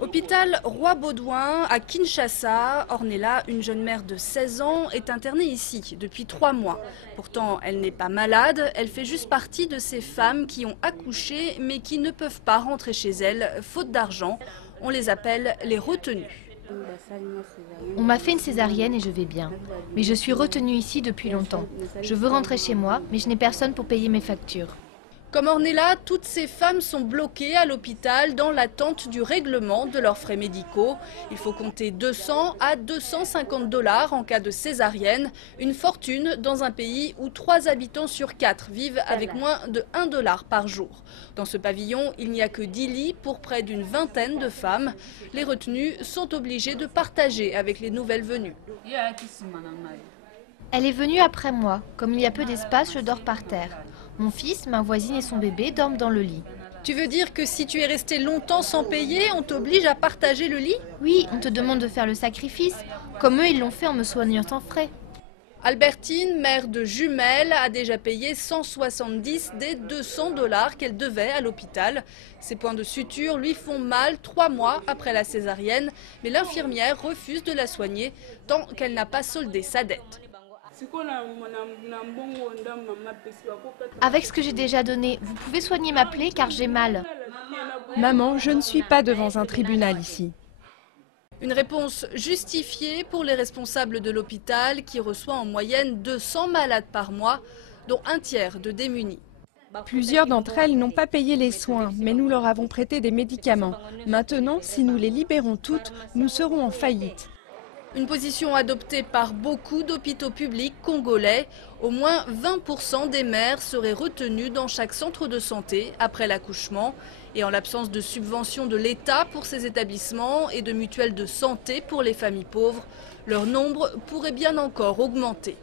Hôpital Roi-Baudouin à Kinshasa, Ornella, une jeune mère de 16 ans, est internée ici depuis 3 mois. Pourtant, elle n'est pas malade, elle fait juste partie de ces femmes qui ont accouché mais qui ne peuvent pas rentrer chez elles, faute d'argent. On les appelle les retenues. On m'a fait une césarienne et je vais bien. Mais je suis retenue ici depuis longtemps. Je veux rentrer chez moi, mais je n'ai personne pour payer mes factures. Comme Ornella, toutes ces femmes sont bloquées à l'hôpital dans l'attente du règlement de leurs frais médicaux. Il faut compter 200 à 250 $ en cas de césarienne, une fortune dans un pays où 3 habitants sur 4 vivent avec moins de 1 $ par jour. Dans ce pavillon, il n'y a que 10 lits pour près d'une vingtaine de femmes. Les retenues sont obligées de partager avec les nouvelles venues. Elle est venue après moi. Comme il y a peu d'espace, je dors par terre. Mon fils, ma voisine et son bébé dorment dans le lit. Tu veux dire que si tu es resté longtemps sans payer, on t'oblige à partager le lit? Oui, on te demande de faire le sacrifice, comme eux ils l'ont fait en me soignant sans frais. Albertine, mère de jumelles, a déjà payé 170 des 200 $ qu'elle devait à l'hôpital. Ses points de suture lui font mal 3 mois après la césarienne, mais l'infirmière refuse de la soigner tant qu'elle n'a pas soldé sa dette. Avec ce que j'ai déjà donné, vous pouvez soigner ma plaie car j'ai mal. Maman, je ne suis pas devant un tribunal ici. Une réponse justifiée pour les responsables de l'hôpital qui reçoit en moyenne 200 malades par mois, dont un tiers de démunis. Plusieurs d'entre elles n'ont pas payé les soins, mais nous leur avons prêté des médicaments. Maintenant, si nous les libérons toutes, nous serons en faillite. Une position adoptée par beaucoup d'hôpitaux publics congolais. Au moins 20% des mères seraient retenues dans chaque centre de santé après l'accouchement. Et en l'absence de subventions de l'État pour ces établissements et de mutuelles de santé pour les familles pauvres, leur nombre pourrait bien encore augmenter.